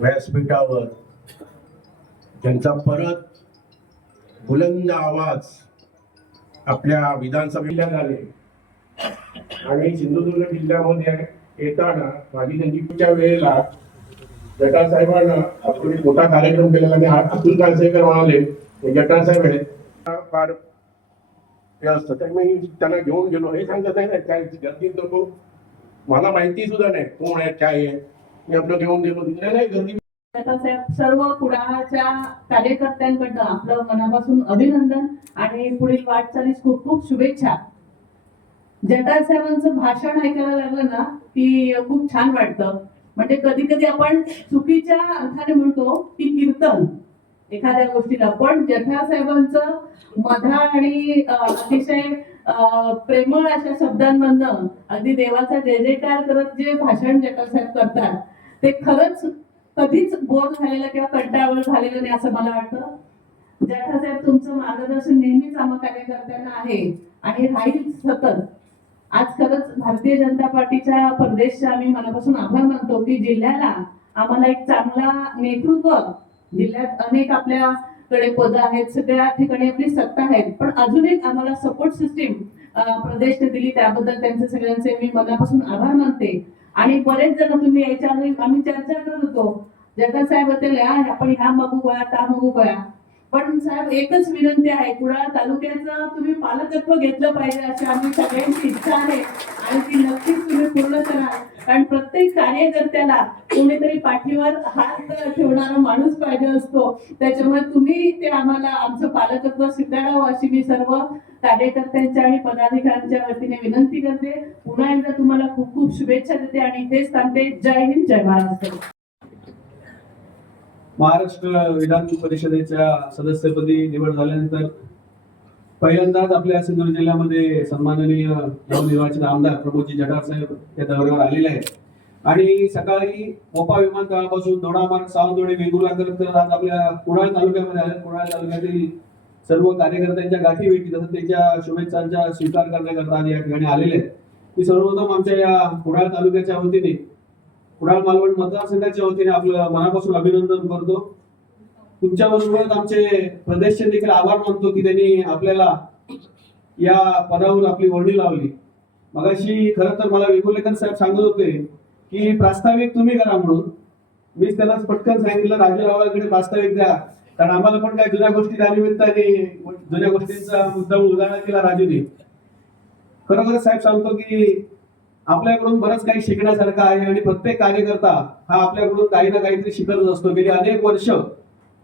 व्यासपीठावर ज्यांचा परत बुलंद आवाज आपल्या विधानसभेला आले आणि सिंधुदुर्ग जिल्ह्यामध्ये येताना माझी निवडणुकीच्या वेळेला जटार साहेबांना आपण मोठा कार्यक्रम केलेला आणि अतुल काळसेकर म्हणाले जटार साहेब आहेत फार हे असतं तर मी त्यांना घेऊन गेलो. हे सांगत नाही ना काय गर्दी तो मला माहिती सुद्धा नाही कोण आहे काय आहे. मी आपलं घेऊन गेलो तिथे नाही गर्दी. सर्व कुडाळच्या कार्यकर्त्यांकडनं आपलं मनापासून अभिनंदन आणि पुढील वाटचालीस खूप खूप शुभेच्छा. जटार साहेबांचं भाषण ऐकायला लागलं ना की खूप छान वाटतं. म्हणजे कधी कधी आपण चुकीच्या अर्थाने म्हणतो की कीर्तन एखाद्या गोष्टीला, पण जटार साहेबांचं मधाळ आणि अतिशय प्रेमळ अशा शब्दांमधनं अगदी देवाचा जय जयकार करत जे भाषण जटार साहेब करतात ते खरंच कधीच बोर झालेलं किंवा कंटाळवाणं झालेलं नाही असं मला वाटतं. जटार साहेब तुमचं मार्गदर्शन नेहमीच आम्हा कार्यकर्त्यांना आहे आणि राहील सतत. आज खरंच भारतीय जनता पार्टीच्या प्रदेशचे आम्ही मनापासून आभार मानतो की जिल्ह्याला आम्हाला एक चांगला नेतृत्व, जिल्ह्यात अनेक आपल्याकडे पद आहेत, सगळ्या ठिकाणी आपली सत्ता आहे, पण अजून एक आम्हाला सपोर्ट सिस्टीम प्रदेशने दिली त्याबद्दल त्यांचे सगळ्यांचे मी मनापासून आभार मानते. आणि बरेच जण तुम्ही याच्या आधी आम्ही चर्चा करत होतो जटार साहेब होते आपण ह्या मागू गोया त्या मागू गोया, पण साहेब एकच विनंती आहे, कुडाळ तालुक्याचं तुम्ही पालकत्व घेतलं पाहिजे अशी आमची सगळ्यांची इच्छा आहे आणि ती नक्कीच तुम्ही पूर्ण करा. कारण प्रत्येक कार्यकर्त्याला कोणीतरी पाठीवर हात ठेवणारा माणूस पाहिजे असतो. त्याच्यामुळे तुम्ही ते आम्हाला आमचं पालकत्व स्वीकारावं अशी मी सर्व कार्यकर्त्यांच्या आणि पदाधिकाऱ्यांच्या वतीने विनंती करते. पुन्हा एकदा तुम्हाला खूप खूप शुभेच्छा देते आणि इथेच थांबते. जय हिंद, जय महाराष्ट्र. महाराष्ट्र विधान परिषदेच्या सदस्यपदी निवड झाल्यानंतर पहिल्यांदाच आपल्या सिंधुदुर्ग जिल्ह्यामध्ये सन्माननीय नवनिर्वाचित आमदार प्रमोदजी जटार साहेब या दौऱ्यावर आलेले आहेत. आणि सकाळी मोपा विमानतळापासून दोडामार्ग सावंतवाडी वेंगुर्ला करत आज आपल्या कुडाळ तालुक्यामध्ये आले. कुडाळ तालुक्यातील सर्व कार्यकर्त्यांच्या गाठी भेटी तसंच त्यांच्या शुभेच्छांचा स्वीकार करण्याकरता आज या ठिकाणी आलेले आहेत. मी सर्वप्रथम आमच्या या कुडाळ तालुक्याच्या वतीने, कुडाळ मालवण मतदारसंघाच्या वतीने आपलं मनापासून अभिनंदन करतो. तुमच्याबरोबरच आमचे प्रदेशचे देखील आभार मानतो की त्यांनी आपल्याला या पदावर आपली वर्णी लावली. मगाशी खरं तर मला वेंगुर्लेकर साहेब सांगत होते की प्रास्ताविक तुम्ही करा म्हणून. मीच त्यांना पटकन सांगितलं राजूरावाकडे प्रास्ताविक द्या, कारण आम्हाला पण काय जुन्या गोष्टी त्यानिमित्ताने जुन्या गोष्टींचा मुद्दा उजाळा केला राजूने. खरोखर साहेब सांगतो की आपल्याकडून बरंच काही शिकण्यासारखं आहे आणि प्रत्येक कार्यकर्ता हा आपल्याकडून काही ना काहीतरी शिकतच असतो. गेली अनेक वर्ष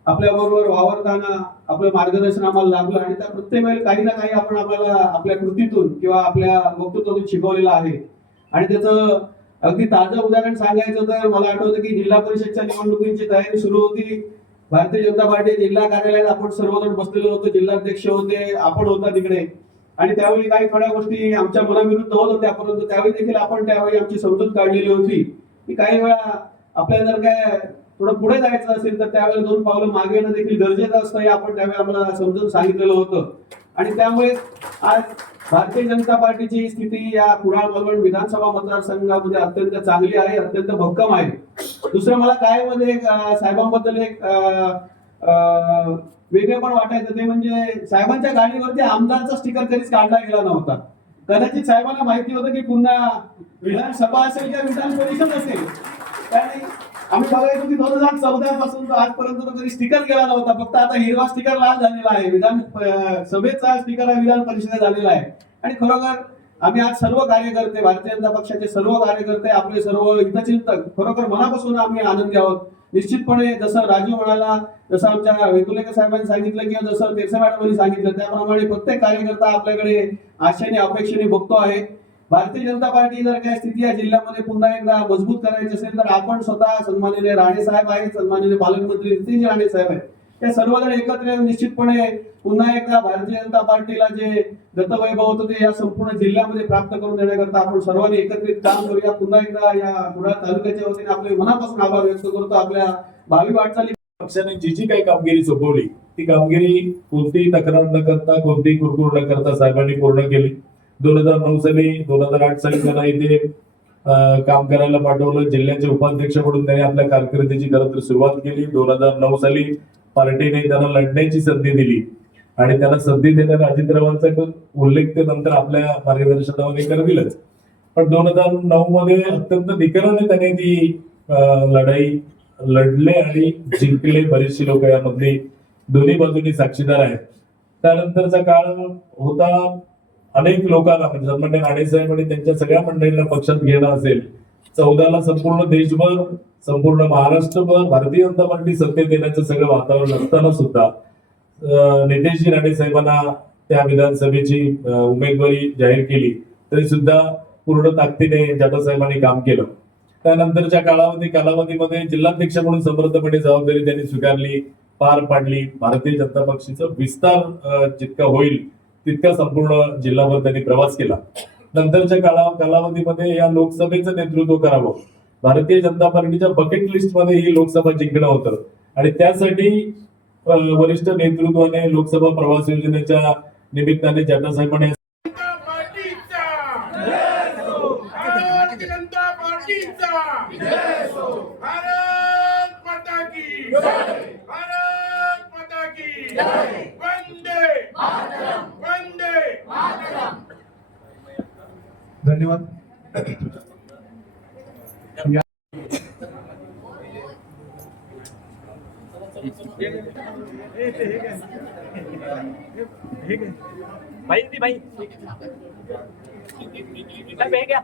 आपल्याबरोबर वावरताना आपलं मार्गदर्शन आम्हाला लाभलं आणि त्या प्रत्येक वेळी काही ना काही आपण आपल्याला आपल्या कृतीतून किंवा आपल्या वक्तृत्वातून शिकवलेलं आहे. आणि त्याचं अगदी ताजं उदाहरण सांगायचं तर मला आठवतं की जिल्हा परिषदच्या निवडणुकीची तयारी सुरू होती. भारतीय जनता पार्टी जिल्हा कार्यालयात आपण सर्वजण बसलेलो होतो, जिल्हाध्यक्ष होते, आपण होता तिकडे. आणि त्यावेळी काही थोड्या गोष्टी आमच्या मनाविरुद्ध होत होत्या, परंतु त्यावेळी देखील आपण त्यावेळी आमची समजूत काढलेली होती की काही वेळा आपल्याला जर काय थोडं पुढे जायचं असेल तर त्यावेळेला 2 पावलं मागे येणं देखील गरजेचं असतं हे आपण त्यावेळी आम्हाला समजून सांगितलेलं होतं. आणि त्यामुळे आज भारतीय जनता पार्टीची स्थिती या कुडाळ मालवण विधानसभा मतदारसंघामध्ये अत्यंत चांगली आहे, अत्यंत भक्कम आहे. दुसरं मला काय मध्ये साहेबांबद्दल एक वेगळे पण वाटायचं ते म्हणजे साहेबांच्या गाडीवरती आमदारचा स्टिकर कधीच काढला गेला नव्हता. कदाचित साहेबांना माहिती होतं की पुन्हा विधानसभा असेल किंवा विधान परिषद असेल, त्याने आम्ही बघायचो की 2014 पासून आजपर्यंत तो कधी स्टिकर गेला नव्हता. फक्त आता हिरवा स्टिकर लाल झालेला आहे, विधान सभेचा स्टिकर विधान परिषदेत झालेला आहे. आणि खरोखर आम्ही आज सर्व कार्यकर्ते, भारतीय जनता पक्षाचे सर्व कार्यकर्ते, आपले सर्व हितचिंतक खरोखर मनापासून आम्ही आनंदी आहोत. निश्चितपणे जसं राजू म्हणाला, जसं आमच्या वेंगुर्लेकर साहेबांनी सांगितलं किंवा जसं तेरसे मॅडमांनी सांगितलं त्याप्रमाणे प्रत्येक कार्यकर्ता आपल्याकडे आशेने अपेक्षेने बघतो आहे. भारतीय जनता पार्टी जर काय स्थिती या जिल्ह्यामध्ये पुन्हा एकदा मजबूत करायची असेल तर आपण स्वतः सन्माननीय राणे साहेब आहेत, सन्माननीय पालकमंत्री नितीन राणे साहेब आहेत, त्या सर्वजण एकत्र येऊन निश्चितपणे पुन्हा एकदा भारतीय जनता पार्टीला जे गतवैभव होतं ते या संपूर्ण जिल्ह्यामध्ये प्राप्त करून देण्याकरता आपण सर्वांनी एकत्रित काम करूया. पुन्हा एकदा या कुडाळ तालुक्याच्या वतीने आपले मनापासून आभार व्यक्त करतो. आपल्या भावी वाटचाली पक्षाने जी काही कामगिरी सोपवली ती कामगिरी कोणतीही तक्रार न करता, कोणतीही कुरकुर न करता साहेबांनी पूर्ण केली. 2009 साली 2008 साली त्यांना इथे काम करायला पाठवलं. जिल्ह्याचे उपाध्यक्ष म्हणून त्यांनी आपल्या कारकिर्दीची खरं तर सुरुवात केली. 2009 साली पार्टीने त्यांना लढण्याची संधी दिली आणि त्याला संधी देणाऱ्या अजितरावांचा उल्लेख ते नंतर आपल्या मार्गदर्शनामध्ये करतीलच. पण 2009 मध्ये अत्यंत निकराने त्याने ती लढाई लढले आणि जिंकले. बरेचशी लोक यामधली दोन्ही बाजूनी साक्षीदार आहेत. त्यानंतरचा काळ होता अनेक लोकांना म्हणजे सन्माननीय नाणेसाहेब आणि त्यांच्या सगळ्या मंडळींना पक्षात घेणं असेल. 14ला संपूर्ण देशभर संपूर्ण महाराष्ट्रभर भारतीय जनता पार्टी सत्तेत येण्याचं सगळं वातावरण असताना सुद्धा नितेशजी राणेसाहेबांना त्या विधानसभेची उमेदवारी जाहीर केली तरी सुद्धा पूर्ण ताकदीने जाटासाहेबांनी काम केलं. त्यानंतरच्या कालावधीमध्ये जिल्हाध्यक्ष म्हणून समर्थपणे जबाबदारी त्यांनी स्वीकारली, पार पाडली. भारतीय जनता पक्षाचा विस्तार जितका होईल तितका संपूर्ण जिल्हाभर त्यांनी प्रवास केला. नंतरच्या कालावधीमध्ये या लोकसभेचं नेतृत्व करावं, भारतीय जनता पार्टीच्या बकेट लिस्ट मध्ये ही लोकसभा जिंकणं होतं आणि त्यासाठी वरिष्ठ नेतृत्वाने लोकसभा प्रवास योजनेच्या निमित्ताने जाटासाहेबांनी धन्यवाद. भाई क्या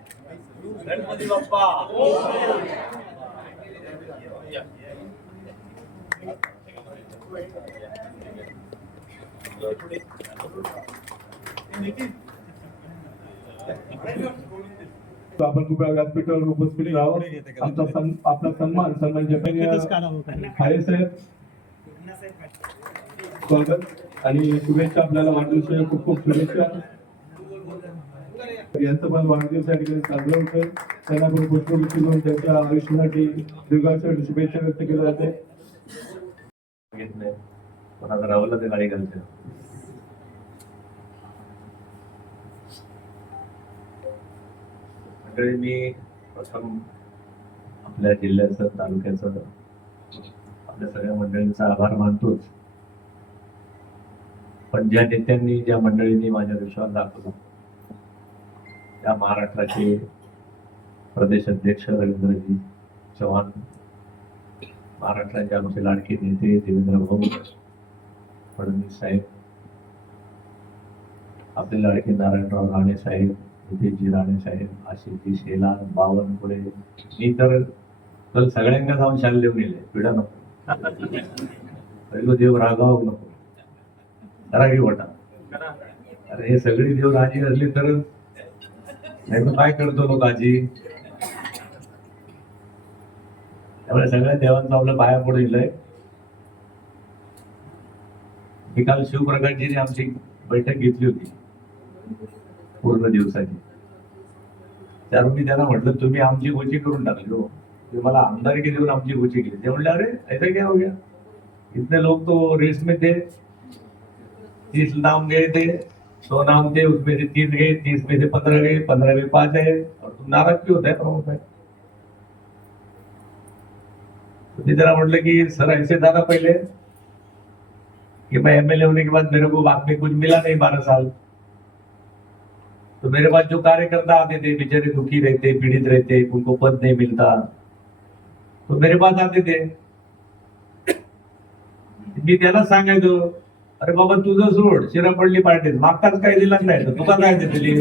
गणपती बाप्पा आपण कृपया व्यासपीठावर उपस्थित राहावं. आपला सन्मान खाये साहेब स्वागत आणि शुभेच्छा. आपल्याला वाढदिवसाच्या खूप खूप शुभेच्छा. यांचं पण वाढदिवस या ठिकाणी साजरं होतं. त्यांना पण पुष्पवृष्टी देऊन त्यांच्या आयुष्यासाठी दीर्घायुष्यासाठी शुभेच्छा व्यक्त केल्या जाते. कोणाला रावलं ते गाडी घालते. मंडळी, मी प्रथम आपल्या जिल्ह्याचं तालुक्याचं आपल्या सगळ्या मंडळींचा आभार मानतोच. पण ज्या नेत्यांनी ज्या मंडळींनी माझ्या विश्वास दाखवला त्या महाराष्ट्राचे प्रदेश अध्यक्ष रवींद्रजी चव्हाण, महाराष्ट्राचे आमचे लाडके नेते देवेंद्र भाऊ फडणवीस साहेब, आपले लाडके नारायणराव राणे साहेब, नितेशजी राणे साहेब, आशिषजी शेलार, बावनकुळे, मी तर सगळ्यांना जाऊन शाल देऊन गेले. पिढा नको, पहिलं देव रागाव नको, रागी वाटा. अरे हे सगळी देव राजी असली तर नाही तर काय करतो लोक आजी. त्यामुळे सगळ्या देवांचा आपल्या पाया पडून मी काल शिवप्रकाशजीने आमची बैठक घेतली होती पूर्ण दिवसाची. त्यावर मी त्यांना म्हटलं तुम्ही आमची गोची करून टाकली हो, तुम्ही मला आमदारकी देऊन आमची गोची केली. ते म्हणले अरे ऐसा क्या हो गया, इतने लोग तो रेस में थे, 30 नाम गए थे, 100 नाम थे, उसमें से 30 गए, 30 में से 15 गए, 15 में 5 है, और तुम नाराज क्यों होता है प्रमुख भाई. तो जरा म्हटलं की सर ऐसे था ना पहले कि मैं एमएलए होने के बाद मेरे को बाद में कुछ मिला नहीं 12 साल. तो मेरे पास जो कार्यकर्ता आते थे बेचारे दुखी रहते, पीड़ित रहते, उनको पद नहीं मिलता, तो मेरे पास आते थे. मी त्याला सांगायचो अरे बाबा तुझं सोड, शिरा पडली पार्टीत मागताच काय दिला नाही तर तुका काय दिली.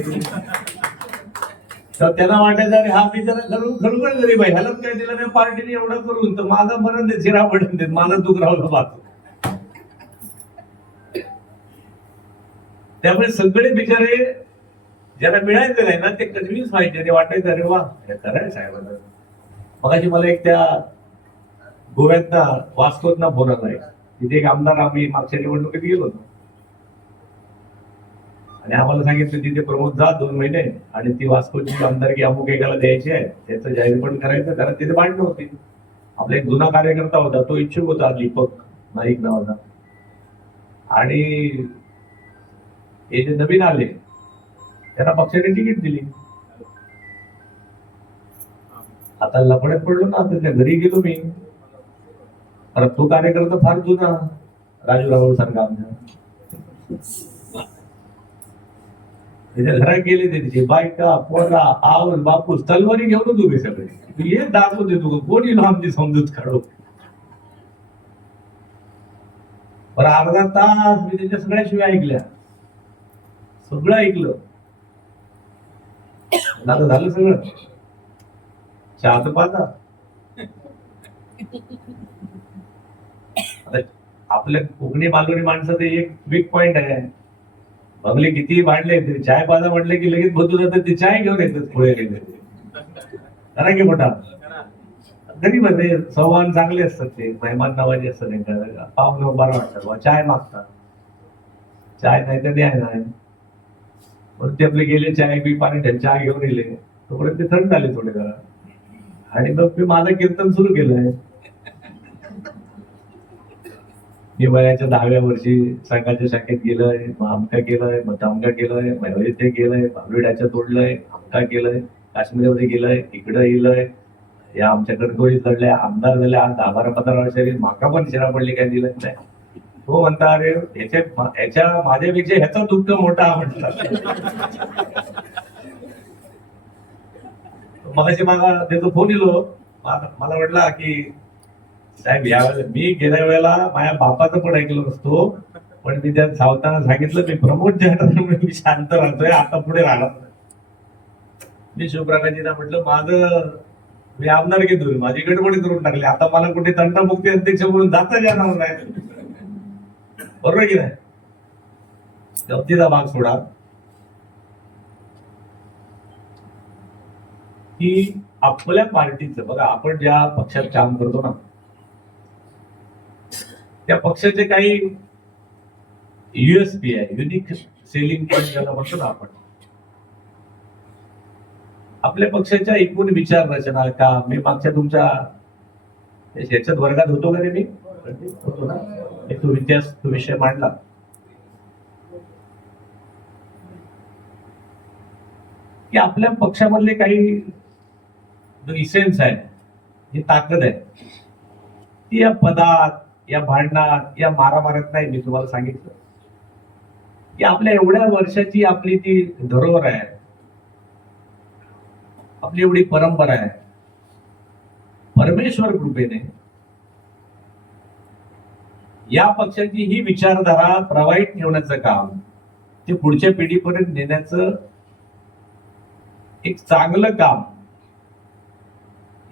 तर त्याला वाटायचं अरे हा बिचारा खरोखर गरीब आहे, ह्यालाच काय दिलं नाही पार्टीने एवढं करून, तर माझा मरण देत, शिरा पडून देत, माझा दुःख राहून पाहतो. त्यामुळे सगळे बिचारे ज्याला मिळायचं नाही ना ते कन्व्हिन्स व्हायचे. ते वाटायचं अरे वा हे खरंय साहेबांना. मगाशी मला एक त्या गोव्यातना वास्कोतना फोन आलाय. तिथे एक आमदार आम्ही मागच्या निवडणुकीत गेलो होतो आणि आम्हाला सांगितलं तिथे प्रमोद जा 2 महिने आणि ती वास्कोची आमदारकी अमुक एकाला द्यायची आहे, त्याचं जाहीरपण करायचं. कारण तिथे भांडणं होती. आपला एक जुना कार्यकर्ता होता, तो इच्छुक होता, दीपक नाईक नावाचा. आणि हे जे नवीन आले त्यांना पक्षाने तिकीट दिली. आता लफड्यात पडलो ना, त्याच्या घरी गेलो मी. अरे तो कार्यकर्ता फार जुना, राजू राहुल सारखा आमच्या. त्याच्या घरात गेले त्यांची बायका पोरा आऊस बापूस तलवारी घेऊनच उभे सगळे. हे दाखवून देतो कोणी आमची समजूत काढू. बरं अर्धा तास मी त्यांच्या सगळ्या शिव्या ऐकल्या, सगळं ऐकलं. आता झालं सगळं, चहाचं पाजा. आता आपल्या कोकणी मालवणी माणसाचं एक वीक पॉइंट आहे, बंगले किती भांडले तरी चाय पाजा म्हटले की लगेच बदलू जातात, ते चाय घेऊन येतात पुढे गेले. खरा की मोठा गरीब आहे, संवाद चांगले असतात, ते मेहमान नवाजी असतात, त्यांच्या पाहुणे बरं वाटतात, चाय मागतात. चाय नाही तर द्याय नाही, पण ते आपले गेले चाय बी पाणी ठेवून चाय घेऊन गेले, तोपर्यंत ते थंड झाले थोडे जरा. आणि मग मी माझं कीर्तन सुरू केलंय. मी वयाच्या 10व्या वर्षी संघाच्या शाखेत गेलोय, मग आमका केलंय, मग तमका केलंय, मग ते केलंय, बाबरीडाच्या तोडलंय, आमका केलंय, काश्मीरमध्ये गेलंय, इकडं येलंय, या आमच्या कडकोळीत लढले, आमदार झाले. आज 10-12-15 वर्षांनी माका पण शिरा पडली, काय दिलं नाही. तो म्हणता अरे ह्याच्या माझ्यापेक्षा ह्याचा दुःख मोठा म्हटलं. मगाशी मागा त्याचा फोन येलो, मला म्हटला की साहेब यावेळेला मी गेल्या वेळेला माझ्या बापाचं पण ऐकलं नसतो, पण मी त्या सावताना सांगितलं मी प्रमोद जहामुळे मी शांत राहतोय, आता पुढे राहणार. मी शिवप्रकाशजींना म्हटलं माझं मी आमदार घेतो, माझी गडबडी करून टाकली, आता मला कुठे तंटामुक्ती अध्यक्ष म्हणून जाता येणार नाही. बरोबर की नाही? गमतीचा भाग सोडा की आपल्या पार्टीचं बघा, आपण ज्या पक्षात काम करतो ना, त्या पक्षाचे काही युएसपी आहे, युनिक सेलिंग पॉइंट ज्याला म्हणतो ना आपण. आपल्या पक्षाच्या एकूण विचार रचना का, मी मागच्या तुमच्या याच्यात वर्गात होतो का रे, मी होतो ना, तो इतिहास तो विषय मांडला. की आपल्या पक्षामधले काही जो इसेन्स आहे, जी ताकद आहे, ती या पदात, या भांडणात, या मारामारात नाही. मी तुम्हाला सांगितलं की आपल्या एवढ्या वर्षाची आपली ती धरोहर आहे, आपली एवढी परंपरा आहे, परमेश्वर कृपेने या पक्षाची ही विचारधारा प्रवाहित ठेवण्याचं काम, ते पुढच्या पिढीपर्यंत नेण्याचं एक चांगलं काम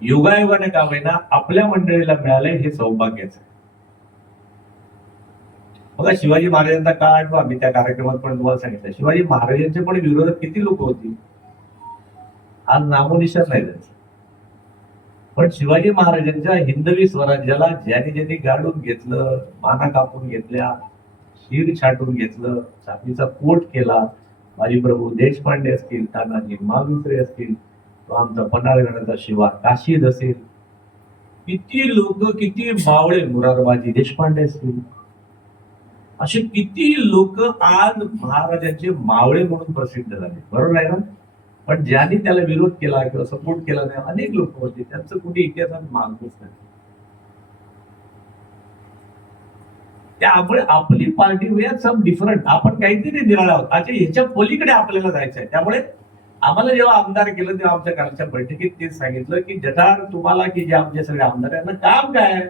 योगायोगाने का होईना आपल्या मंडळीला मिळालंय, हे सौभाग्याचं आहे. बघा शिवाजी महाराजांचा काळ आठवा, मी त्या कार्यक्रमात पण तुम्हाला सांगितलं, शिवाजी महाराजांचे पण विरोधात किती लोक होती, आज नामोनिशाण नाही त्यांचं. पण शिवाजी महाराजांच्या हिंदवी स्वराज्याला ज्याने ज्यांनी गाडून घेतलं, माना कापून घेतल्या, शिर छाटून घेतलं, छातीचा कोट केला, माजी प्रभू देशपांडे असतील, तानाजी मालुसरे असतील, तो आमचा पन्हाळगडाचा शिवा काशीद असेल, किती लोक, किती मावळे, मुरारबाजी देशपांडे असतील, असे किती लोक आज महाराजांचे मावळे म्हणून प्रसिद्ध झाले. बरोबर आहे ना? पण ज्यांनी त्याला विरोध केला किंवा सपोर्ट केला नाही, अनेक लोक होते, त्यांचं कुठे इतिहासात मागतच नाही. त्यामुळे आपली party we are some different, आपण काहीतरी निराळा आहोत, अच्छा ह्याच्या पलीकडे आपल्याला जायचं आहे. त्यामुळे आम्हाला जेव्हा आमदार केलं तेव्हा आमच्या कालच्या बैठकीत तेच सांगितलं की जठार तुम्हाला, की जे आमचे सगळे आमदार यांना काम काय आहे,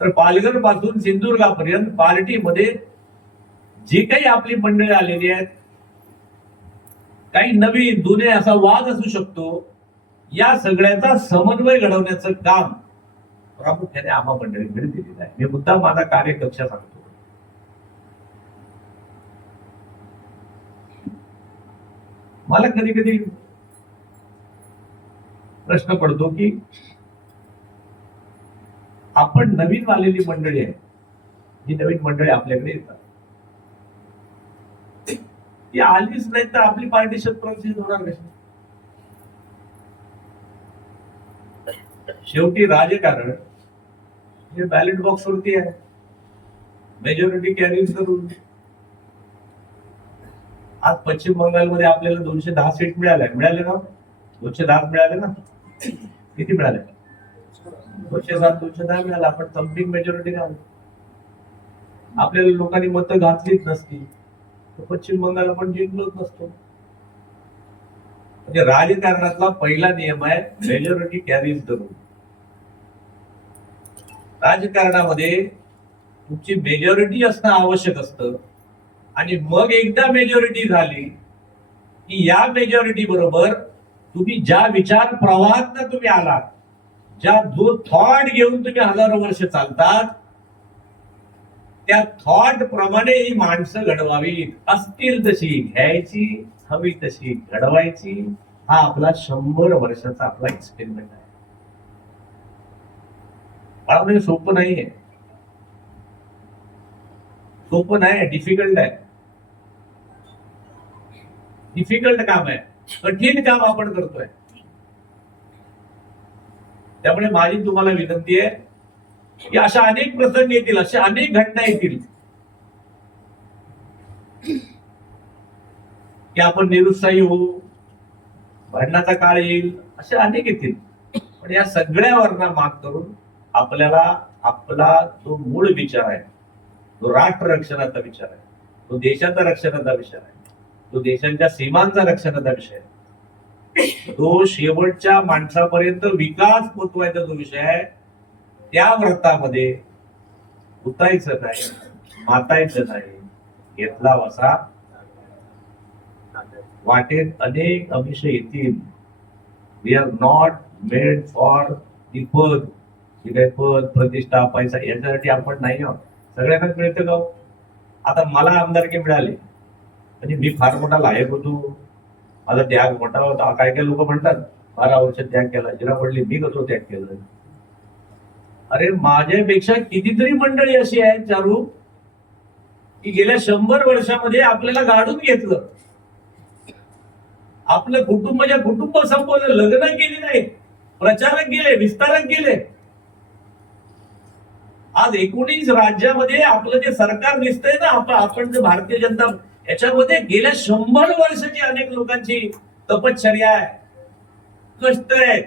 तर पालघर पासून सिंधुदुर्गापर्यंत पार्टीमध्ये जे काही आपली मंडळी आलेली आहेत, काही नवीन जुने असा वाद असू शकतो, या सगळ्याचा समन्वय घडवण्याचं काम प्रामुख्याने आम्हा मंडळींकडे दिलेलं आहे. मी मुद्दा माझा कार्यकक्ष सांगतो. मला कधी कधी प्रश्न पडतो की आपण नवीन आलेली मंडळी आहे, जी नवीन मंडळी आपल्याकडे येतात, ती आलीच नाही तर आपली पार्टी शतप्रतिशत होणार कशी? शेवटी राजकारण हे बॅलेट बॉक्स वरती आहे, मेजॉरिटी कॅरी करून. आज पश्चिम बंगालमध्ये आपल्याला 210 सीट मिळाल्या ना, 210 मिळाले ना, किती मिळाले? 207 210 मिळाले. आपण थम्पिंग मेजॉरिटी घालू. आपल्याला लोकांनी मतं घातलीच नसती तर पश्चिम बंगाल आपण जिंकलोच नसतो. म्हणजे राजकारणातला पहिला नियम आहे मेजॉरिटी कॅरीज द रूल. राजकारणामध्ये तुमची मेजॉरिटी असणं आवश्यक असतं आणि मग एकदा मेजॉरिटी झाली की या मेजॉरिटी बरोबर तुम्ही ज्या विचार प्रवाहात तुम्ही आलात, ज्या जो थॉट घेऊन तुम्ही हजारो वर्ष चालतात, त्या थॉट प्रमाणे ही माणसं घडवावी. असतील तशी घ्यायची, हवी तशी घडवायची. हा आपला 100 वर्षाचा आपला एक्सपेरिमेंट आहे. म्हणजे सोपं नाहीये, सोपं नाही, डिफिकल्ट आहे. डिफिकल्ट काम आहे, कठीण काम आपण करतोय. त्यामुळे माझी तुम्हाला विनंती आहे की अशा अनेक प्रसंग येतील, अशा अनेक घटना येतील की आपण निरुत्साही होऊ, भांडणाचा काळ येईल, असे अनेक येतील. पण या सगळ्यावरना मात करून आपल्याला आपला जो मूळ विचार आहे, जो राष्ट्र रक्षणाचा विचार आहे, तो देशाचा रक्षणाचा विचार आहे, तो देशांच्या सीमांचा रक्षणाचा विषय आहे, तो शेवटच्या माणसापर्यंत विकास पोचवायचा जो विषय आहे, त्या व्रतामध्ये उतायचं नाही, मातायचं नाही. घेतला वसा वाटेत अनेक अभिषय येतील. We are not made for the पद, पद प्रतिष्ठा पैसा याच्यासाठी आपण नाही आहोत. सगळ्यांना मिळतं का? आता मला आमदारकी मिळाली म्हणजे मी फार मोठा लायक होतो, माझा त्याग मोठा होता. काय काय लोक म्हणतात 12 वर्ष त्याग केला, जिरा पडली, मी कसं त्याग केलं? अरे माझ्यापेक्षा कितीतरी मंडळी अशी आहेत चारू की गेल्या 100 वर्षामध्ये आपल्याला गाडून घेतलं, आपलं कुटुंबाच्या कुटुंब संपवलं, लग्न केली नाही, प्रचारक गेले, विस्तारक गेले. आज 19 राज्यामध्ये आपलं जे सरकार दिसतंय ना, आपण जे भारतीय जनता, याच्यामध्ये गेल्या 100 वर्षाची अनेक लोकांची तपश्चर्या आहे, कष्ट आहे.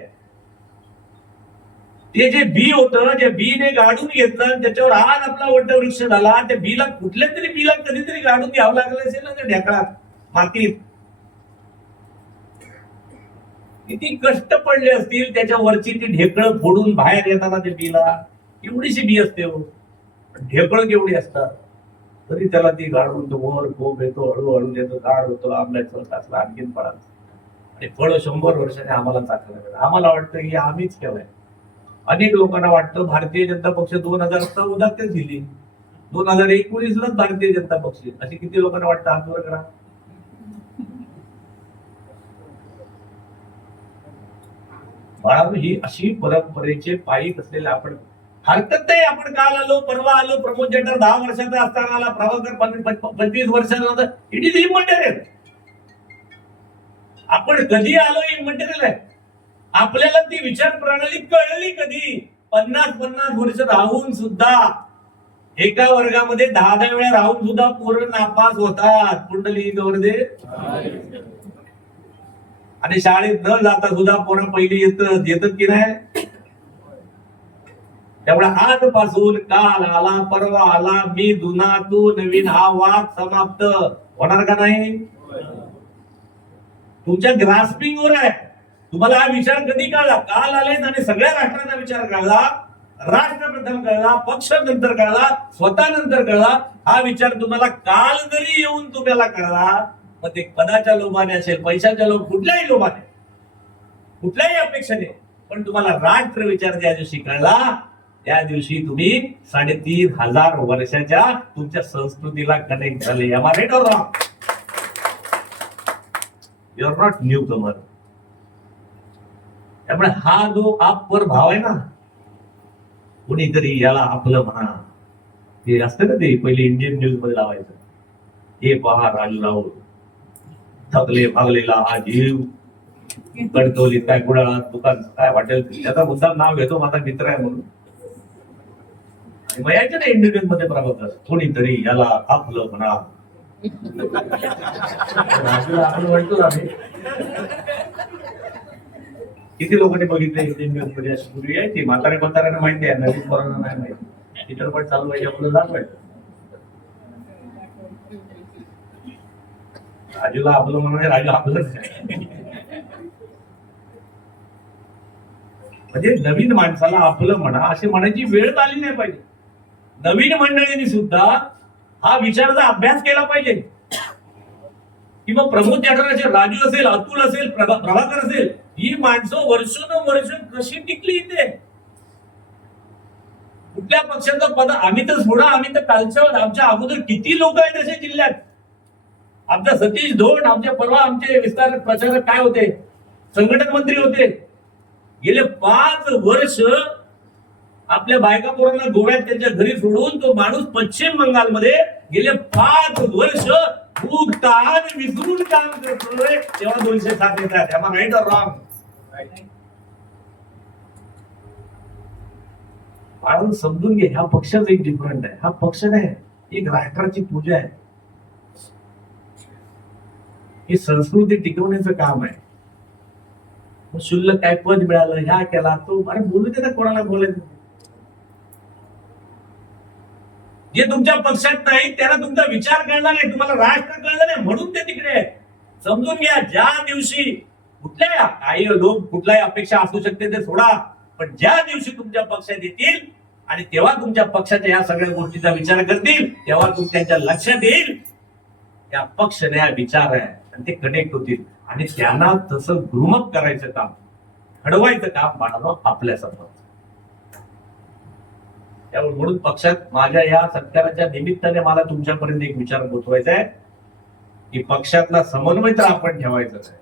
ते जे बी होतं, जे बीने गाडून घेतलं, त्याच्यावर आज आपला वटवृक्ष झाला. त्या बीला, कुठल्या तरी बीला कधीतरी गाडून घ्यावं लागलं असेल ना त्या ढेकळात, मातीत. किती कष्ट पडले असतील त्याच्यावरची ती ढेकळं फोडून बाहेर येताना त्या बीला. एवढीशी बी असते हो, ढेकळं केवढी असतात, तरी त्याला ती गाडून तो वर कोप येतो, हळूहळू येतो, झाड होतो, आंब्याचं टाकलं, आणखीन फळाचं, आणि फळ 100 वर्षाने आम्हाला चाकलं. आम्हाला वाटतं की आम्हीच केलंय. अनेक लोकांना वाटतं भारतीय जनता पक्ष 2014 दिली, 2019लाच भारतीय जनता पक्ष, असे किती लोकांना वाटतं? हात वर करा. बाळा, ही अशी परंपरेचे पायी असलेले आपण हरकत नाही. आपण काल आलो, परवा आलो, प्रमोद जठार 10 वर्षाचा असताना आला, प्रभाकर 25 वर्षाचा. It is immaterial. आपण कधी आलो इमटेरियल आहे. आपल्याला ती विचार प्रणाली कळली कधी? 50 वर्ष राहून सुद्धा, एका वर्गामध्ये 10 वेळा राहून सुद्धा पोरं नापास होतात. कुंडली गौरदे. आणि शाळेत न जाता सुद्धा पोरं पहिली येतात की नाही? त्यामुळे आजपासून काल आला, परवा आला, मी जुना तू नवीन, हा वाद समाप्त होणार का नाही? तुमच्या ग्रास्पिंगवर आहे. तुम्हाला हा विचार कधी कळला? काल आले आणि सगळ्या राष्ट्राचा विचार कळला, राष्ट्र प्रथम कळला, पक्ष नंतर कळला, स्वतः नंतर कळला. हा विचार तुम्हाला काल जरी येऊन तुम्हाला कळला, मग ते पदाच्या लोभाने असेल, पैशाच्या लोभ, कुठल्याही लोभाने, कुठल्याही अपेक्षेने, पण तुम्हाला राष्ट्र विचार ज्या दिवशी कळला, त्या दिवशी तुम्ही 3500 वर्षाच्या तुमच्या संस्कृतीला कनेक्ट झाले. Am I right or wrong? You are not newcomer. त्यामुळे हा जो आपवर भाव आहे ना, कुणीतरी याला आपलं म्हणा, ते असतं ना, ते पहिले इंडियन न्यूज मध्ये लावायचं, हे पहा राजूराव थकले भागलेला हा जीव, कडकवली काय गुडाळा दुकान काय वाटेल त्याचा मुद्दाम नाव घेतो, माझा मित्र आहे म्हणून. यायचं ना इंडियन मध्ये प्रभाकर, कोणीतरी याला आपलं म्हणा. आपण म्हणतो आम्ही किती लोकांनी बघितले इंडियन न्यूज मध्ये अशी पूर्वी यायची, म्हाताऱ्यांना माहिती आहे, नवीन पोरांना नाही माहिती. चित्रपट चालू व्हायचे आपलं दाखवायचं. राजूला आपलं म्हणून राजू आपलंच आहे. म्हणजे नवीन माणसाला आपलं म्हणा असे म्हणायची वेळ आली नाही पाहिजे. नवीन मंडळींनी सुद्धा हा विचाराचा अभ्यास केला पाहिजे की मग प्रमोद जठार असेल, राजू असेल, अतुल असेल, प्रभाकर असेल, ही माणसं वर्षोनवर्ष कशी टिकली इथे. कुठल्या पक्षाचं पद, आम्ही तर सोडा, आम्ही तर कालच्या आमच्या अगोदर किती लोक आहेत असे जिल्ह्यात. आमचा सतीश धोंड, आमच्या परवा आमचे विस्तार प्रचारक काय होते, संघटन मंत्री होते. गेले 5 वर्ष आपल्या बायका पोरांना गोव्यात त्यांच्या घरी सोडून तो माणूस पश्चिम बंगालमध्ये गेले 5 वर्ष भूक तहान विसरून काम करतोय. तेव्हा 207 येतात. Am I right or wrong? आपण समजून घे, ह्या पक्षाचं एक डिफरंट आहे. हा पक्ष नाही, एक राष्ट्राची पूजा आहे. ही संस्कृती टिकवण्याचं काम आहे. शुल्लक काय पद मिळालं, ह्या केला तो, अरे बोलू दे ना, कोणाला बोलायचं. जे तुमच्या पक्षात नाही त्यांना तुमचा विचार कळला नाही, तुम्हाला राष्ट्र कळलं नाही, म्हणून ते तिकडे आहे. समजून घ्या, ज्या दिवशी कुठल्या काही लोक कुठल्याही अपेक्षा असू शकते ते सोडा, पण ज्या दिवशी तुमच्या पक्षात येतील आणि तेव्हा तुमच्या पक्षाच्या या सगळ्या गोष्टीचा विचार करतील, तेव्हा त्यांच्या लक्षात येईल या पक्ष नाही, हा विचार आहे, आणि ते कनेक्ट होतील आणि त्यांना तसं ग्रुमअप करायचं काम, घडवायचं काम बाळासाहेब आपल्या समोर. त्यामुळे म्हणून पक्षात माझ्या या सत्काराच्या निमित्ताने मला तुमच्यापर्यंत एक विचार पोचवायचा आहे की पक्षातला समन्वय तर आपण ठेवायचाच आहे.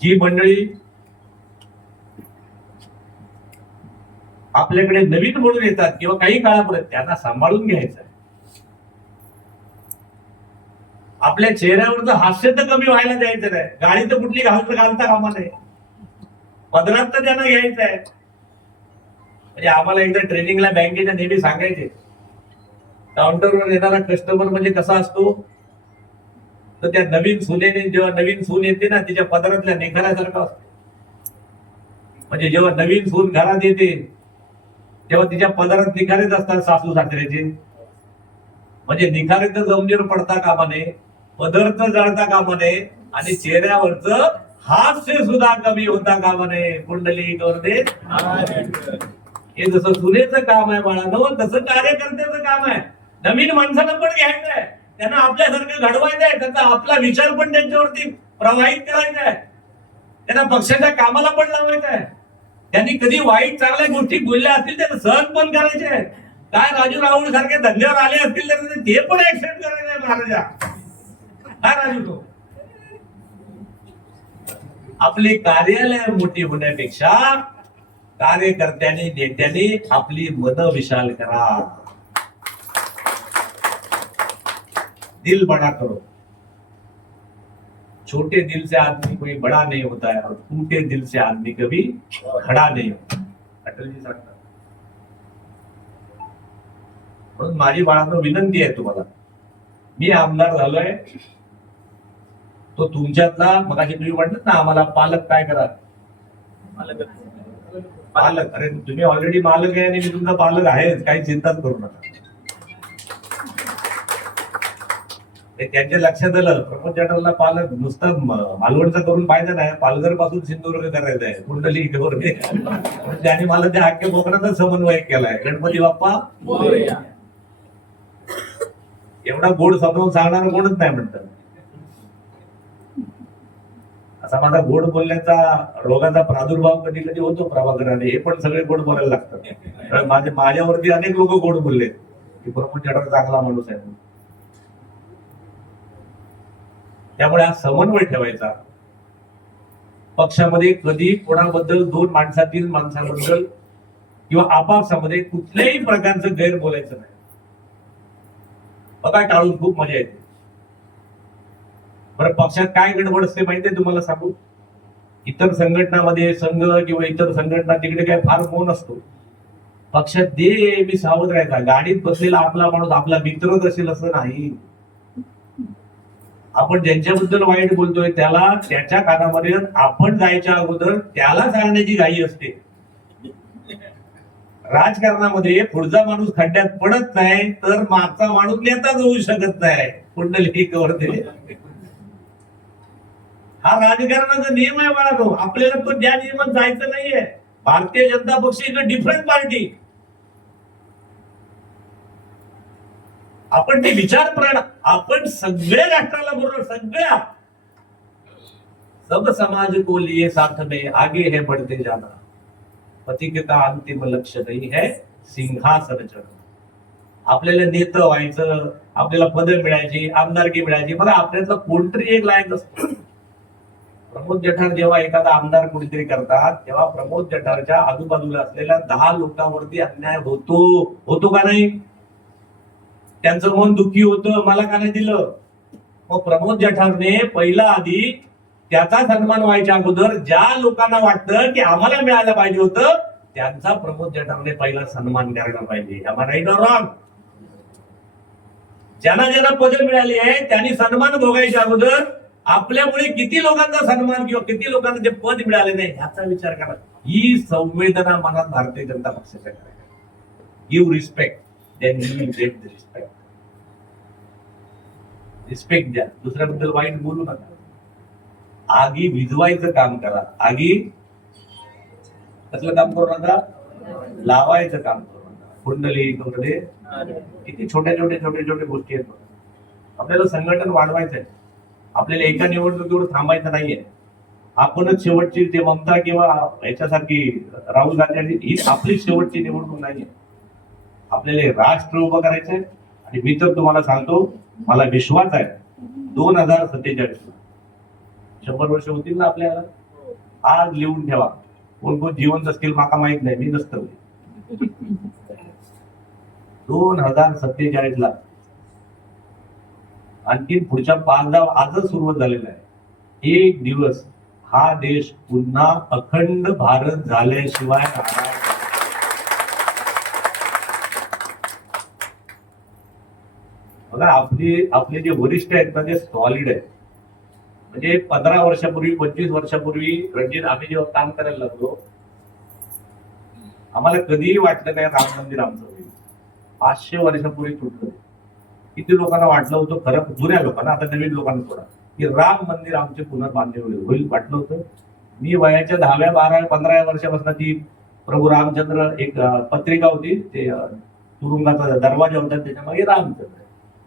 जी मंडळी आपल्याकडे नवीन म्हणून येतात किंवा काही काळापर्यंत, त्यांना सांभाळून घ्यायचं आहे. आपल्या चेहऱ्यावरचं हास्य तर कमी व्हायला द्यायचं नाही. गाडी तर कुठली घालता कामा नाही, पदरात तर त्यांना घ्यायचं आहे. म्हणजे आम्हाला एकदा ट्रेनिंगला बँकेच्या नेहमी सांगायचे, काउंटरवर येणारा कस्टमर म्हणजे कसा असतो, तर त्या नवीन सुनेने, जेव्हा नवीन सून येते ना, तिच्या पदरातल्या निखाऱ्यासारखा असतो. म्हणजे जेव्हा नवीन सून घरात येते तेव्हा तिच्या पदरात निखारेच असतात सासू सासऱ्याचे. म्हणजे निखारे तर जमिनीवर पडता कामा नये, पदर तर जळता कामा नये, आणि चेहऱ्यावरचं हास्य सुद्धा कमी होता कामा नये. कुंडली गौरदे, हे जसं सुनेचं काम आहे बाळांनो, तसं कार्यकर्त्याचं काम आहे. नवीन माणसाला पण घ्यायचं आहे, त्यांना आपल्यासारखं घडवायचं आहे, त्यांचा आपला विचार पण त्यांच्यावरती प्रवाहित करायचा आहे, त्यांना पक्षाच्या कामाला पण लावायचं आहे. त्यांनी कधी वाईट चांगल्या गोष्टी बोलल्या असतील तर सहन पण करायचे आहे. काय राजू राहुल सारखे धंद्यावर आले असतील तर ते पण ऍक्सेप्ट करायचं आहे महाराजा. काय राजू, तो आपली कार्यालय मोठी होण्यापेक्षा कार्यकर्त्यांनी, नेत्यांनी आपली मन विशाल करा, दिल बड़ा करो. छोटे दिल से आदमी कोई बड़ा नहीं होता है और टूटे दिल से आदमी कभी खड़ा नहीं होता. अटल जी सांगतात. म्हणून माझी बाळांनो विनंती आहे तुम्हाला, मी आमदार झालोय, तो तुमच्यातला, मगाशी तुम्ही म्हणतात ना आम्हाला पालक काय करा, पालक, अरे तुम्ही ऑलरेडी मालक आहे आणि मी तुमचा पालक आहेच, काही चिंताच करू नका. त्यांच्या लक्षात आलं, प्रमोद जठारला पालक नुसतं मालवणचा करून पाहिजे नाही, पालघर पासून सिंधुदुर्ग करायचं आहे, कुंडली गौरदे. त्यांनी मला त्या अख्ख्या कोकणाचा समन्वय केलाय. गणपती बाप्पा मोरया. एवढा गोड समजावून सांगणार कोणच नाही म्हणतात. असा माझा गोड बोलण्याचा रोगाचा प्रादुर्भाव कधी कधी होतो प्रभाकराने, हे पण सगळे गोड बोलायला लागतात. माझ्यावरती अनेक लोक गोड बोलले की प्रमोद जठार चांगला माणूस आहे. त्यामुळे हा समन्वय ठेवायचा. पक्षामध्ये कधी कोणाबद्दल, 2 माणसातील माणसाबद्दल किंवा आपापसामध्ये कुठल्याही प्रकारचं गैर बोलायचं नाही. बघा, टाळून खूप मजा येते. बरं, पक्षात काय गडबड असते माहितीये तुम्हाला सांगू? इतर संघटनामध्ये, संघ किंवा इतर संघटना, तिकडे काय फार मौन असतो. पक्षात मी सावध राहायचा. गाडीत बसलेला आपला माणूस आपला मित्रच असेल असं नाही. आपण ज्यांच्याबद्दल वाईट बोलतोय त्याला त्याच्या कानामध्ये आपण जायच्या अगोदर त्याला सांगण्याची घाई असते. राजकारणामध्ये पुढचा माणूस खड्ड्यात पडत नाही तर मागचा माणूस नेताच होऊ शकत नाही. कुंडली कवरते. हा राजकारणाचा नियम आहे मला तो. आपल्याला तो ज्या नियमात जायचं नाहीये. भारतीय जनता पक्ष इज अ डिफरंट पार्टी. आपण ती विचार आपण सगळ्या राष्ट्राला बरोबर सगळ्या सब समाज को लिए साथ में आगे है बढ़ते जाना. पति का अंतिम लक्ष्य नहीं है सिंहासन चढणं. आपल्याला नेतं व्हायचं, आपल्याला पद मिळायची, आमदारकी मिळायची. बघा आपल्यातलं कोणतरी एक लायक असतो. प्रमोद जठार जेव्हा एखादा आमदार कोणीतरी करतात तेव्हा प्रमोद जठारच्या आजूबाजूला असलेल्या 10 लोकांवरती अन्याय होतो का नाही? त्यांचं मन दुःखी होतं. मला का नाही दिलं? मग प्रमोद जठारने पहिला आधी त्याचा सन्मान व्हायच्या अगोदर ज्या लोकांना वाटतं की आम्हाला मिळायला पाहिजे होतं त्यांचा प्रमोद जठारने पहिला सन्मान करायला पाहिजे. आम्हाला राईट ऑर रॉंग? ज्यांना पद मिळाली आहे त्यांनी सन्मान भोगायच्या अगोदर आपल्यामुळे किती लोकांचा सन्मान किंवा किती लोकांना जे पद मिळाले नाही याचा विचार करा. ही संवेदना मनात भारतीय जनता पक्षाच्या करायला. Give respect, then you will get the respect. Respect द्या. दुसऱ्याबद्दल वाईट बोलू नका. आगी विझवायचं काम करा. आगी कसलं काम करू नका, लावायचं काम करू नका. कुंडली मध्ये किती छोट्या गोष्टी आहेत. आपल्याला संघटन वाढवायचं आहे. आपल्याला एका निवडणुकीवर थांबायचं नाहीये. आपणच शेवटची ते ममता किंवा याच्यासारखी राहुल गांधी ही आपली शेवटची निवडणूक नाहीये. आपल्याला राष्ट्र उभं करायचंय. आणि मी तर तुम्हाला सांगतो, मला विश्वास आहे 2047 100 वर्ष होतील ना आपल्याला. आज लिहून ठेवा. कोण जिवंत असतील माका माहित नाही, मी नसतं. 2047 आणखी पुढच्या 5-10 आजच सुरुवात झालेला आहे. एक दिवस हा देश पुन्हा अखंड भारत झाल्याशिवाय राहणार नाही. बघा आपले जे वरिष्ठ आहेत ना ते सॉलिड आहेत. म्हणजे 15 वर्षापूर्वी 25 वर्षापूर्वी रणजित आम्ही जेव्हा काम करायला लागलो आम्हाला कधीही वाटलं नाही राम मंदिर आमचं होईल. 500 वर्षापूर्वी तुटलं. किती लोकांना वाटलं होतं, खरं जुन्या लोकांना, आता नवीन लोकांना थोडा, की राम मंदिर आमचे पुनर्बांधले होईल वाटलं होतं. मी वयाच्या 10व्या 12व्या 15व्या वर्षापासून ती प्रभू रामचंद्र एक पत्रिका होती, ते तुरुंगाचा दरवाजा होता त्याच्यामागे रामचंद्र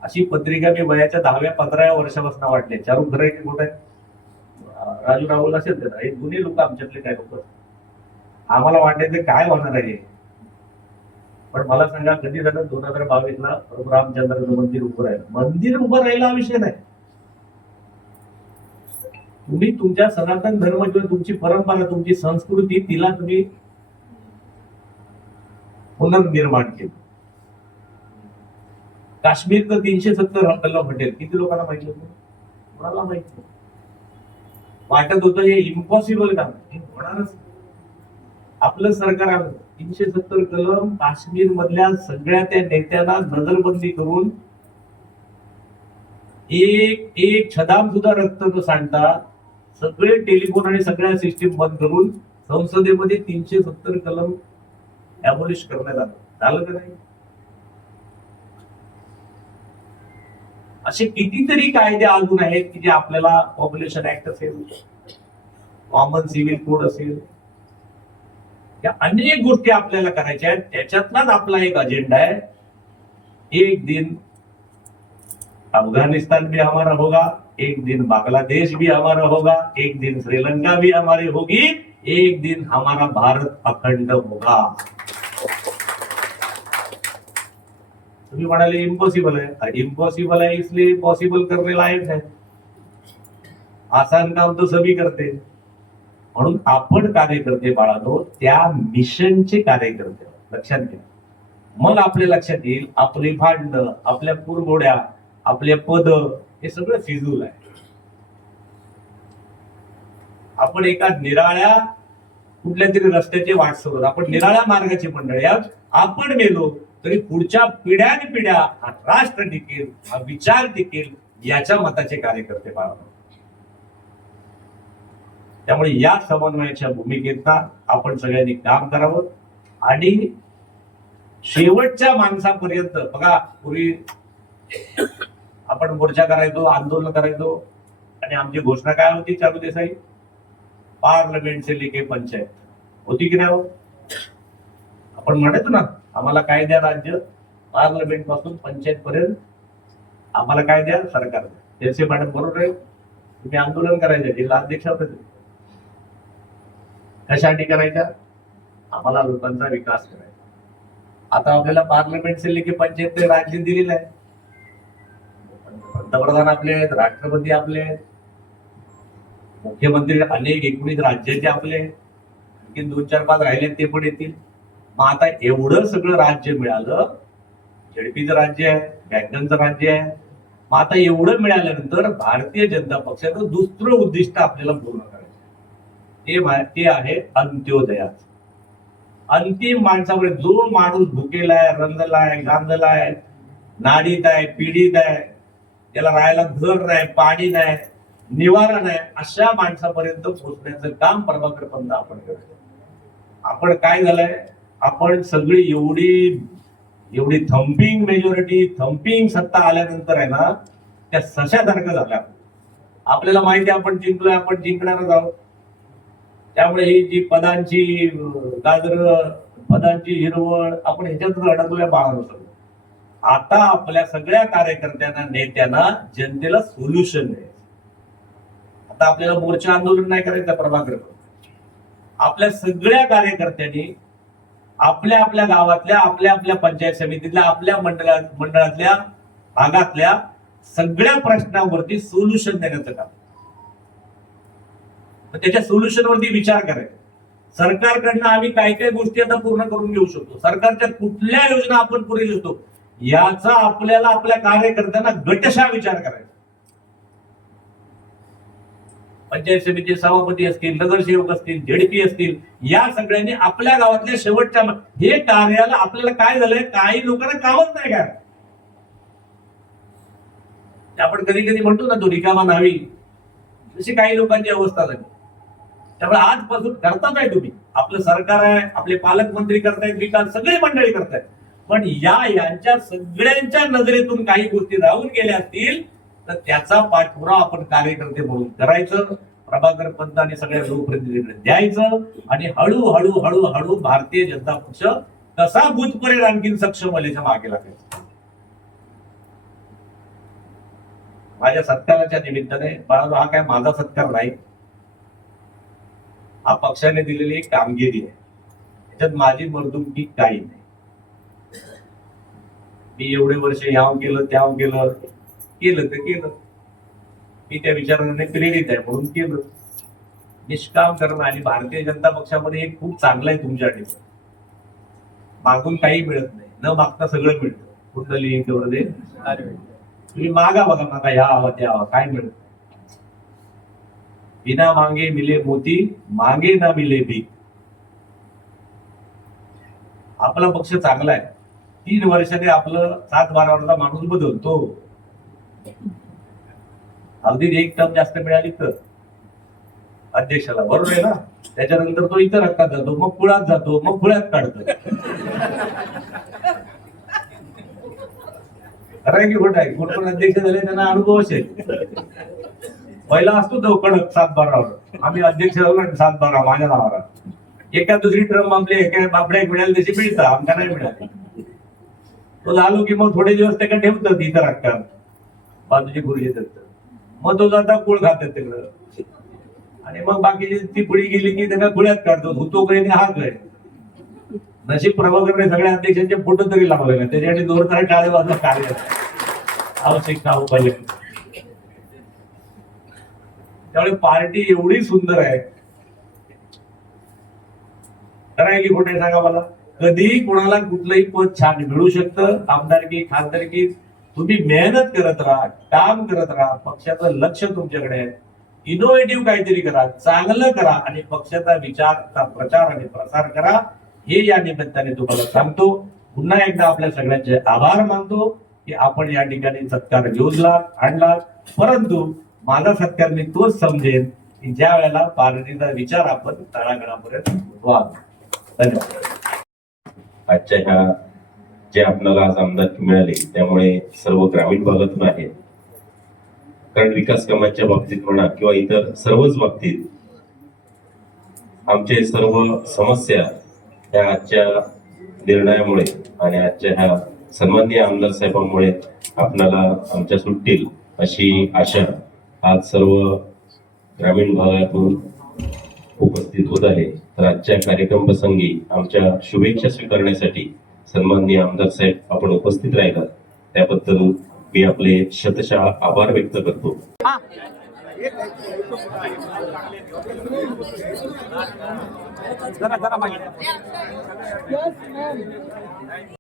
अशी पत्रिका मी वयाच्या 10व्या 15व्या वर्षापासून वाटले. चारू खरं आहे की खोटं आहे? राजू राहुल असेल त्याला, हे जुने लोक आमच्यातले काय लोक. आम्हाला वाटायचं काय होणार आहे. पण मला सांगा कधी झालं 2022 प्रभू रामचंद्राचं मंदिर उभं राहिलं. मंदिर उभं राहिला हा विषय नाही. तुम्ही तुमच्या सनातन धर्म किंवा तुमची परंपरा, तुमची संस्कृती, तिला तुम्ही पुनर्निर्माण केलं. काश्मीरचं 370 कलम हटेल किती लोकांना माहिती होतं? कोणाला माहिती वाटत होतं हे इम्पॉसिबल काम, हे होणारच. आपलं सरकार आलं 370 कलम काश्मीर मधल्या सगळ्या त्या नेत्यांना नजरबंदी करून एक छदाम सुद्धा रक्त न सांडता सगळे टेलिफोन आणि सगळ्या सिस्टीम बंद करून संसदेमध्ये 370 कलम ॲबॉलिश करण्यात आलं. झालं का नाही? असे कितीतरी कायदे अजून आहेत की जे आपल्याला पॉप्युलेशन ऍक्ट असेल, कॉमन सिव्हिल कोड असेल, या अनेक गोष्टी आपल्याला करायच्या आहेत. त्याच्यातलाच आपला एक अजेंडा आहे. एक दिन अफगानिस्तान भी हमारा होगा, एक दिन बांग्लादेश भी हमारा होगा, एक दिन श्रीलंका भी हमारी होगी, एक दिन हमारा भारत अखंड होगा. तुम्ही म्हणाले इम्पॉसिबल है. इम्पॉसिबल है इसलिए पॉसिबल करने लायक है. आसान काम तो सभी करते. म्हणून आपण कार्यकर्ते बाळानो त्या मिशनचे कार्यकर्ते लक्षात घ्या. मग आपल्या लक्षात येईल आपली भांडणं, आपल्या पुरगोड्या, आपले पद हे सगळं फिजूल आहे. आपण एका निराळ्या कुठल्या तरी रस्त्याचे वाट सोडत, आपण निराळ्या मार्गाची मंडळी आहोत. आपण गेलो तरी पुढच्या पिढ्याने पिढ्या हा राष्ट्र टिकेल, हा विचार टिकेल, याच्या मताचे कार्यकर्ते बाळगतात. त्यामुळे या समन्वयाच्या भूमिकेचा आपण सगळ्यांनी काम करावं आणि शेवटच्या माणसापर्यंत बघा, पूर्वी आपण मोर्चा करायचो, आंदोलन करायचो आणि आमची घोषणा काय होती चालू देसाई? पार्लमेंट से लेके पंचायत होती की नाही हो? आपण म्हणतो ना, आम्हाला काय द्या राज्य, पार्लमेंट पासून पंचायत पर्यंत आम्हाला काय द्या सरकार द्या. देसे मॅडम बरोबर आहे, तुम्ही आंदोलन करायचं, जिल्हा अध्यक्ष होते, कशासाठी करायच्या? आम्हाला लोकांचा विकास करायचा. आता आपल्याला पार्लमेंट से लेके पंचायत राज्य दिलेलं आहे. पंतप्रधान आपले आहेत, राष्ट्रपती आपले आहेत, मुख्यमंत्री अनेक 19 राज्याचे आपले, आणखी 2-4-5 राहिले ते पण येतील. मग आता एवढं सगळं राज्य मिळालं, झेडपीचं राज्य आहे, बँकांचं राज्य आहे. मग आता एवढं मिळाल्यानंतर भारतीय जनता पक्षाचं दुसरं उद्दिष्ट आपल्याला पूर्ण करायचं, ते आहे अंत्योदयाचं. अंतिम माणसाकडे जो माणूस भुकेलाय, रंगलाय, गांधलाय, नाडीत आहे, पीडित आहे, त्याला राहायला घर नाही, पाणी नाही, निवारा नाही, अशा माणसापर्यंत पोहोचण्याचं काम प्रभाकर पंत आपण करतो. आपण काय झालंय, आपण सगळी एवढी थम्पिंग मेजॉरिटी, थम्पिंग सत्ता आल्यानंतर आहे ना, त्या सशासारखं झाल्या. आपल्याला माहिती आहे आपण जिंकलोय, आपण जिंकणारच आहोत. त्यामुळे ही जी पदांची गाजर, पदांची हिरवळ, आपण ह्याच्यातच अडकलोय बाळानं सगळं. आता आपल्या सगळ्या कार्यकर्त्यांना, नेत्यांना जनतेला सोल्युशन द्यायचं. आता आपल्याला मोर्चा आंदोलन नाही करायचं प्रभाकर. आपल्या सगळ्या कार्यकर्त्यांनी आपल्या आपल्या गावातल्या, आपल्या आपल्या पंचायत समितीतल्या, आपल्या मंडळातल्या भागातल्या सगळ्या प्रश्नांवरती सोल्युशन देण्याचं काम. त्याच्या सोल्युशन वरती विचार करायचा. सरकारकडनं आम्ही काय काय गोष्टी आता पूर्ण करून घेऊ शकतो, सरकारच्या कुठल्या योजना आपण पुढे घेतो, याचा आपल्याला आपल्या कार्यकर्त्यांना गटशा विचार करायचा. पंचायत समिती सभापती असतील, नगरसेवक असतील, झेडपी असतील, या सगळ्यांनी आपल्या गावातल्या शेवटच्या हे कार्याला आपल्याला काय झालंय, काही लोकांना कामच नाही काय. आपण कधी कधी म्हणतो ना, तो रिकामा नावी, तशी काही लोकांची अवस्था झाली. त्यामुळे आजपासून करतात आहे तुम्ही, आपलं सरकार आहे, आपले पालकमंत्री करतायत विकास, सगळी मंडळी करतायत, पण यांच्या सगळ्यांच्या नजरेतून काही गोष्टी राहून गेल्या असतील तर त्याचा पाठपुरावा आपण कार्यकर्ते म्हणून करायचं, प्रभाकर पंत आणि सगळ्या लोकप्रतिनिधींकडे द्यायचं आणि हळूहळू हळूहळू भारतीय जनता पक्ष कसा बुथपर्यंत आणखी सक्षम व्हायच्या मागे लागायचं. माझ्या सत्काराच्या निमित्ताने, बाळा हा काय माझा सत्कार नाही, हा पक्षाने दिलेली एक कामगिरी आहे. त्याच्यात माझी मर्दुमकी काही नाही. मी एवढे वर्ष याव केलं, त्याव केलं, केलं तर केलं. मी त्या विचाराने प्रेरित आहे म्हणून केलं. निष्काम करणं आणि भारतीय जनता पक्षामध्ये एक खूप चांगलं आहे तुमच्यासाठी. मागून काही मिळत नाही, न मागता सगळं मिळतं. कुंडली तेवढं तुम्ही मागा बघा, मागा ह्या हवा त्या हवा, काय मिळत. बिना मांगे मिले मोती, मागे ना मिले भीक. आपला पक्ष चांगला आहे. 3 वर्षाने आपलं 7-12 वर्षाचा माणूस बदलतो. अगदी 1 टर्म जास्त मिळाली तर अध्यक्षाला, बरोबर आहे ना. त्याच्यानंतर तो इतर हक्कात जातो, मग पुळात जातो, मग पुळ्यात काढतो. खरं आहे की खोट आहे? कोण अध्यक्ष झाले त्यांना अनुभव असेल. पहिला असतो तो कडक 7-12 वर, आम्ही अध्यक्ष झालो 7-12 माझ्या नावाला. एका दुसरी टर्म आपले एका बापड्या मिळाली तशी मिळतं, आमच्या नाही मिळाली. तो झालो की मग थोडे दिवस त्याला ठेवतात इतर हक्कात, बाजूची गुरुजी देतात, मग तो जाता कुळ खातात तिकडं, आणि मग बाकीची ती पुढे गेली की त्यांना गुळ्यात काढतो. होतो काही हा काय नशीब प्रभाकरने सगळ्या अध्यक्षांचे फोटो तरी लावले ना, त्याच्यासाठी जोरदार टाळे वाजलं कार्य आवश्यकता हो पाहिजे. त्यामुळे पार्टी एवढी सुंदर आहे. खरं की खोटे सांगा मला, कधी कोणाला कुठलंही पद छान मिळू शकतं, आमदारकी, खासदारकी. तुम्ही मेहनत करत राहा, काम करत राहा, पक्षाचं लक्ष तुमच्याकडे आहे, इनोव्हेटिव्ह काहीतरी करा, चांगलं करा आणि पक्षाचा विचारचा प्रचार आणि प्रसार करा. हे या निमित्ताने तुम्हाला सांगतो. पुन्हा एकदा आपल्या सगळ्यांचे आभार मानतो की आपण या ठिकाणी सत्कार घेऊन आणला. परंतु माझा सत्कार मी तोच समजेन की ज्या वेळेला पार्टीचा विचार आपण तळागाळापर्यंत पोहोचवावा. धन्यवाद. आजच्या ह्या जे आपल्याला आज आमदारकी मिळाली त्यामुळे सर्व ग्रामीण भागातून आहेत, कारण विकास कामाच्या बाबतीत म्हणा किंवा इतर सर्वच बाबतीत आमचे सर्व समस्या ह्या आजच्या निर्णयामुळे आणि आजच्या ह्या सन्माननीय आमदार साहेबांमुळे आपणाला आमच्या सुटतील अशी आशा आज सर्व ग्रामीण भागातून उपस्थित होत आहे. तर आजच्या कार्यक्रम प्रसंगी आमच्या शुभेच्छा स्वीकारण्यासाठी सन्माननीय आमदार साहेब आपण उपस्थित राहिलात त्याबद्दल मी आपले शतशः आभार व्यक्त करतो. जरा मागे